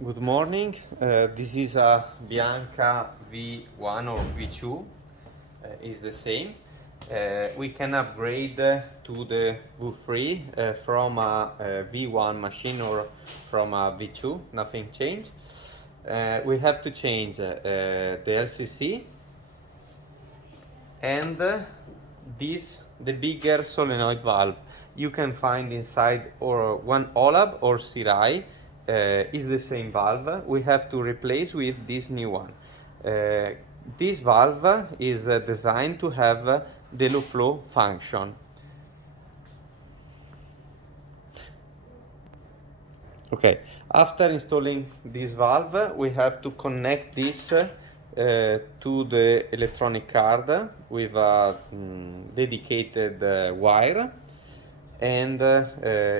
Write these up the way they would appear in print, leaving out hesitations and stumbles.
Good morning. This is a Bianca V1 or V2. Is the same. We can upgrade to the V3 from a V1 machine or from a V2. Nothing changed. We have to change the LCC and the bigger solenoid valve. You can find inside or one Olab or Sirai. Is the same valve. We have to replace with this new one. This valve is designed to have the low flow function. Okay, after installing this valve, we have to connect this to the electronic card with a dedicated wire, and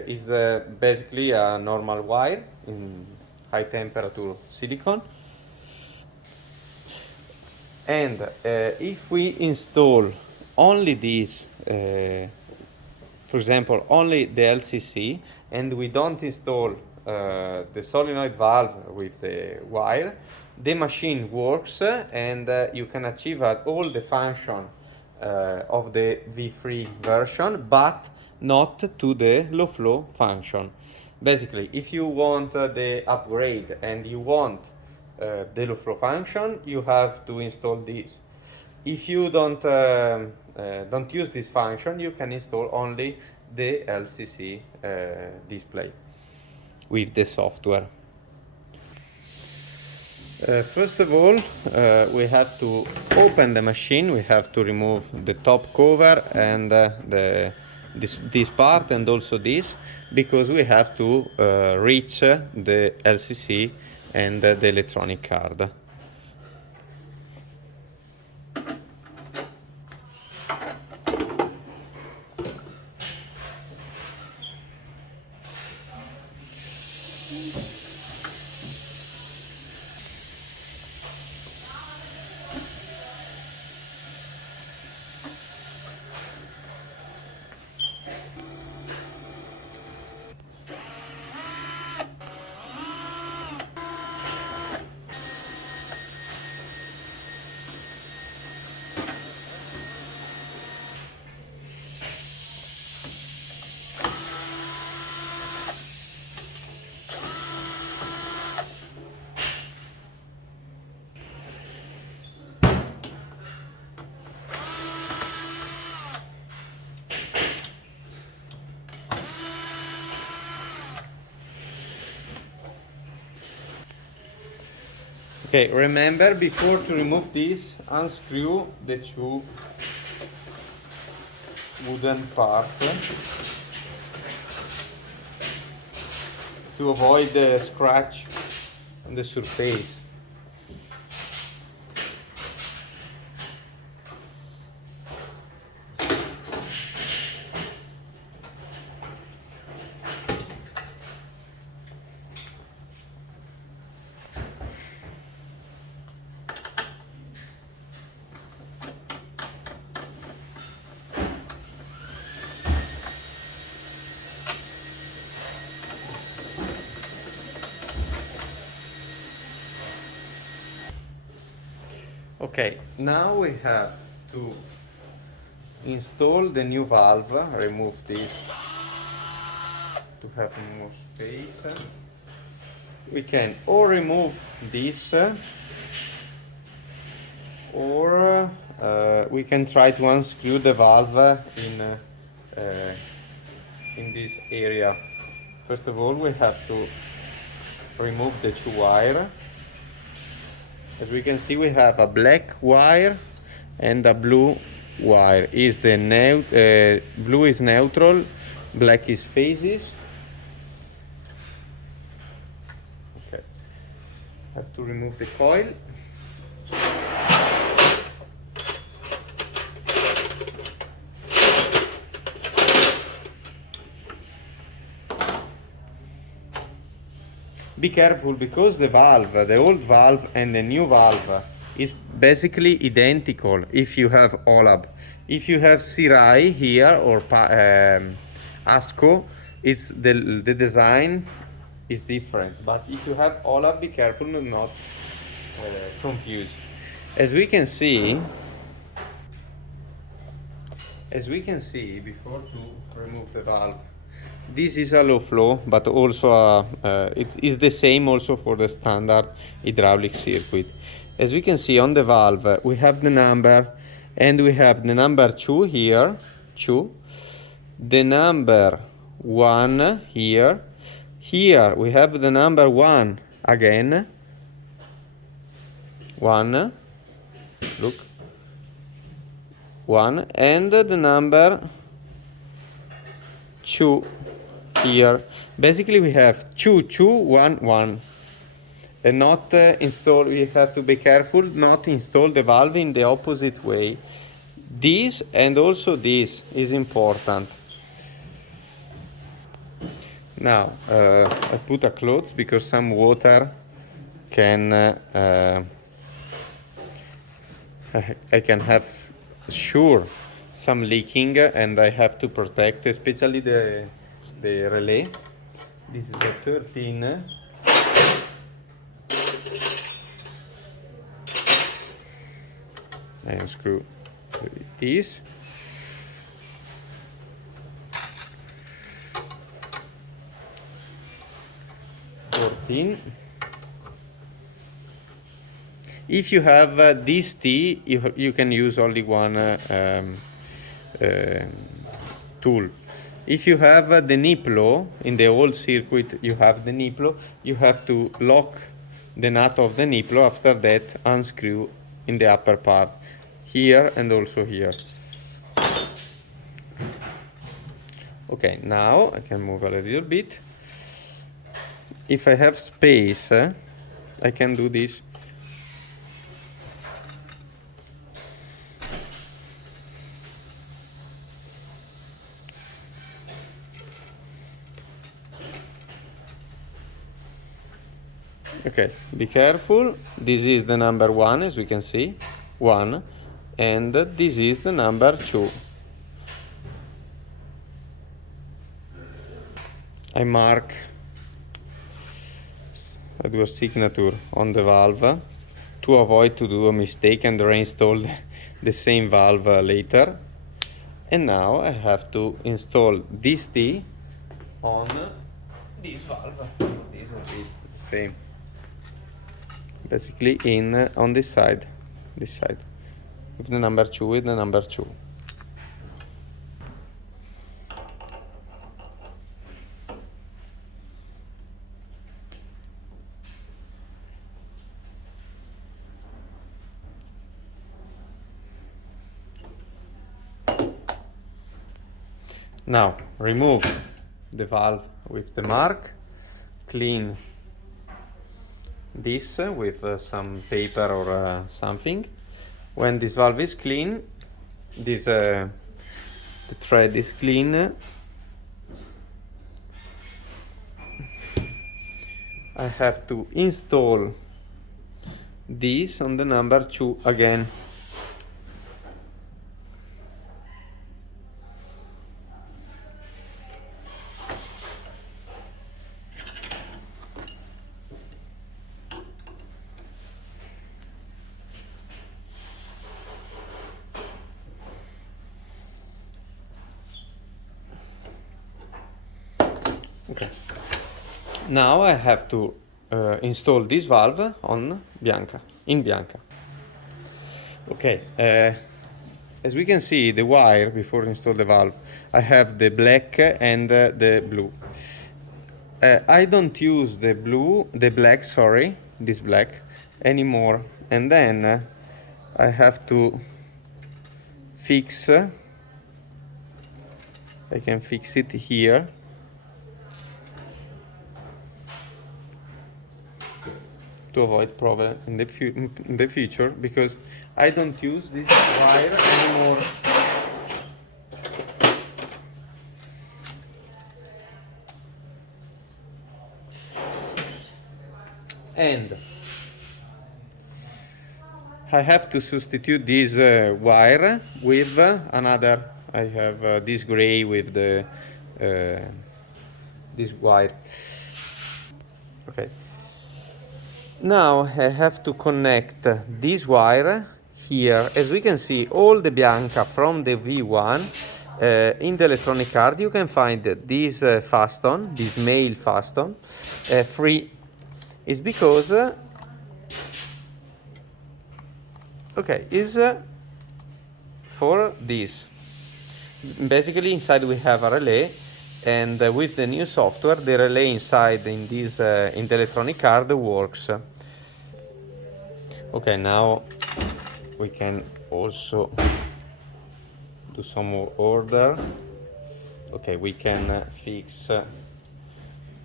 is basically a normal wire in high temperature silicon. And if we install only this, for example, only the LCC, and we don't install the solenoid valve with the wire, the machine works and you can achieve all the function of the V3 version, but not to the low flow function. Basically, if you want the upgrade and you want the low flow function, you have to install this. If you don't use this function, you can install only the LCC display with the software. First of all, we have to open the machine. We have to remove the top cover and this part and also this, because we have to reach the LCC and the electronic card. Okay, remember, before to remove this, unscrew the two wooden parts to avoid the scratch on the surface. Okay, now we have to install the new valve. Remove this to have more space. We can or remove this or we can try to unscrew the valve in this area. First of all, we have to remove the two wires. As we can see, we have a black wire and a blue wire. Blue is neutral, black is phases. Okay, have to remove the coil. Be careful, because the valve, the old valve and the new valve is basically identical if you have Olab. If you have Sirai here or ASCO, it's the design is different. But if you have alla, be careful not confuse. As we can see, before to remove the valve, this is a low flow, but also it is the same also for the standard hydraulic circuit. As we can see on the valve, we have the number, and we have the number 2 here, 2, the number 1 here, here we have the number 1 again, 1, look, 1, and the number 2 here. Basically we have 2, 2, 1, 1. And not install, we have to be careful not install the valve in the opposite way. This and also this is important. Now I put a cloth because some water can I can have sure some leaking, and I have to protect especially the relay. This is a 13. I unscrew this. If you have this T, you can use only one tool. If you have the niplo, in the old circuit you have the niplo, you have to lock the nut of the niplo, after that unscrew in the upper part, here and also here. Okay, now I can move a little bit. If I have space, I can do this. Okay, be careful. This is the number 1, as we can see, 1, and this is the number 2. I mark, I do a signature on the valve to avoid to do a mistake and reinstall the same valve later. And now I have to install this T on this valve. This is the same. Basically on this side, with the number 2, with the number 2. Now remove the valve with the mark, clean this with some paper or something. When this valve is clean, this the thread is clean, I have to install this on the number 2 again. Okay. Now I have to install this valve on Bianca, in Bianca. Okay, as we can see, the wire before install the valve, I have the black and the blue. I don't use the black, sorry, this black anymore. And then I have to fix, I can fix it here. To avoid problem in the future, because I don't use this wire anymore. And I have to substitute this wire with another. I have this gray with the this wire. Okay. Now I have to connect this wire here. As we can see, all the Bianca from the V1 in the electronic card, you can find this fasten, this male fasten, free. Is because okay, is for this. Basically, inside we have a relay, and with the new software, the relay inside in this in the electronic card works. Okay, now we can also do some more order. Okay, we can fix the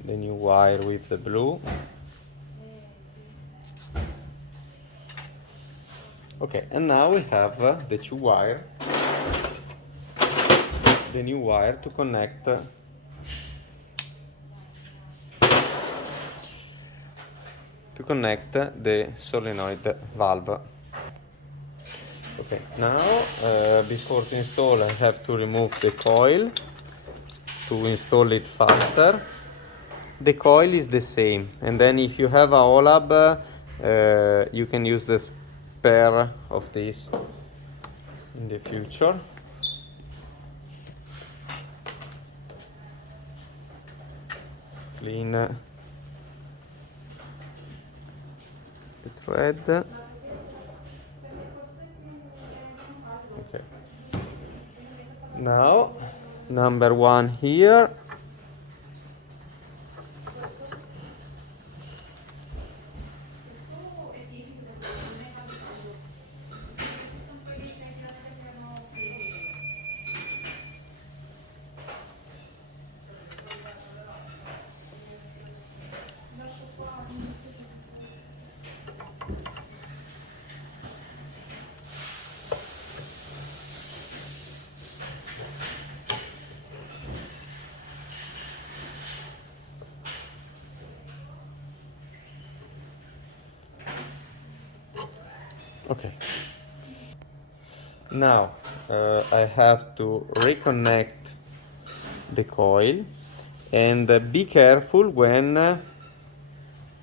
new wire with the blue. Okay, and now we have the two wire, the new wire to connect the solenoid valve. Okay, now before to install, I have to remove the coil to install it faster. The coil is the same, and then if you have a OLAB, you can use the spare of this in the future. Clean the thread. Okay. Now, number one here. Okay. Now I have to reconnect the coil, and be careful when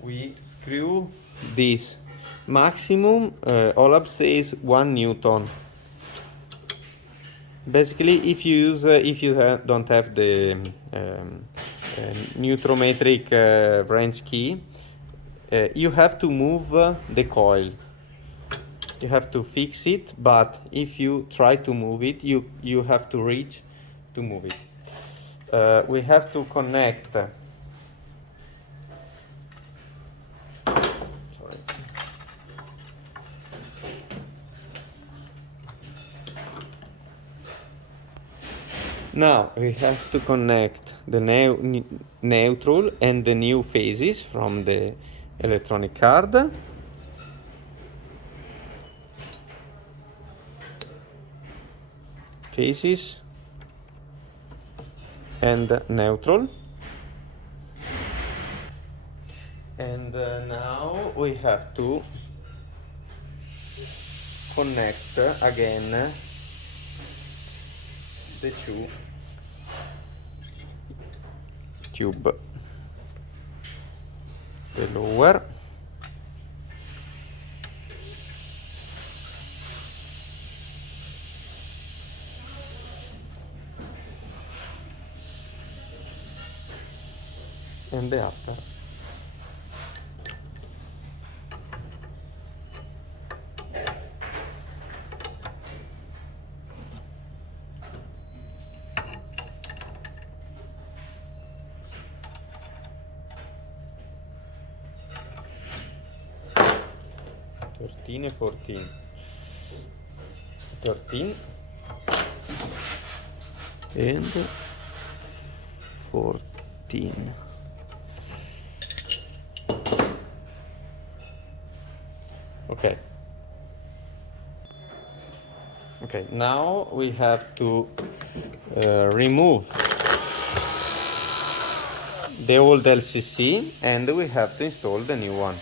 we screw this. Maximum OLAB says 1 Newton. Basically, if you use don't have the neutrometric wrench key, you have to move the coil. You have to fix it, but if you try to move it, you have to reach to move it. We have to connect. Sorry. Now we have to connect the neutral and the new phases from the electronic card. Phases and neutral. And now we have to connect again the two tube, the lower and the upper. Thirteen and 14. 13 and 14. Okay. Okay, now we have to remove the old LCC, and we have to install the new one.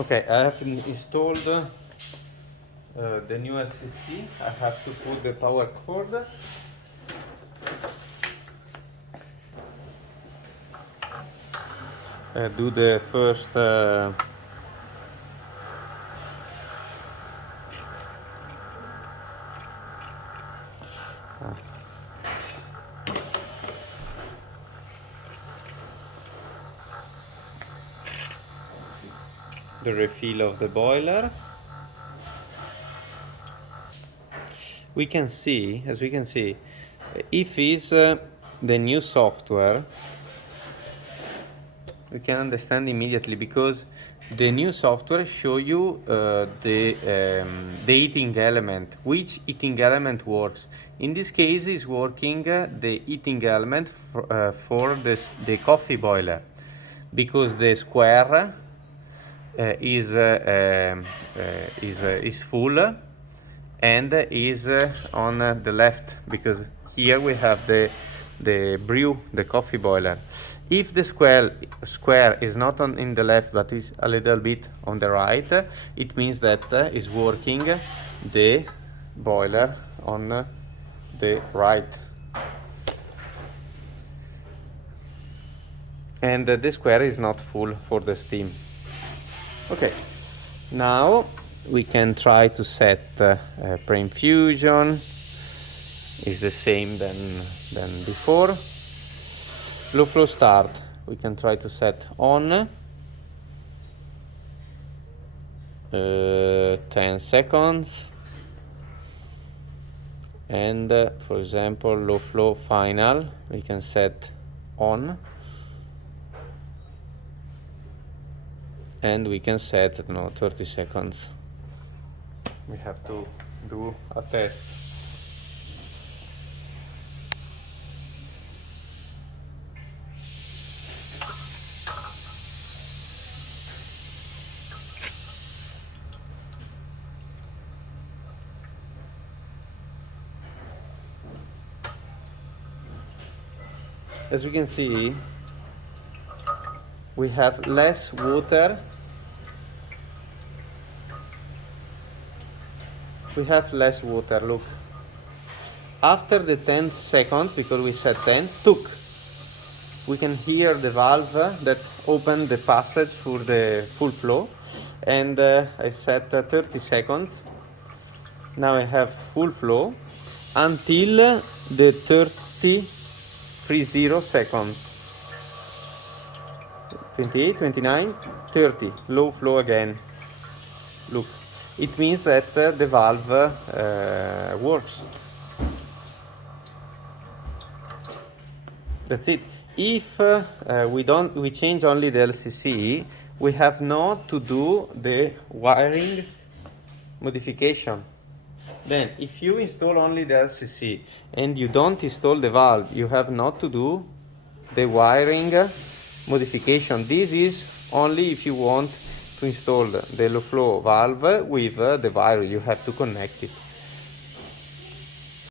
Okay, I have installed the new LCC. I have to put the power cord. Do the first the refill of the boiler. We can see, as we can see, if it's the new software, we can understand immediately, because the new software show you the heating element, which heating element works. In this case is working the heating element for the coffee boiler, because the square is full and is on the left, because here we have the coffee boiler. If the square is not in the left but is a little bit on the right, it means that is working the boiler on the right, and the square is not full for the steam. Okay, now we can try to set preinfusion. Is the same than before. Low flow start, we can try to set on 10 seconds, and for example low flow final we can set on, and we can set 30 seconds. We have to do a test. As we can see, we have less water. Look, after the 10 seconds, because we said 10, we can hear the valve that opened the passage for the full flow, and I set 30 seconds. Now I have full flow until the 30 seconds. 28, 29, 30, low flow again. Look, it means that the valve works. That's it. If we change only the LCC, we have not to do the wiring modification. Then, if you install only the LCC and you don't install the valve, you have not to do the wiring modification. This is only if you want to install the low flow valve with the wire. You have to connect it.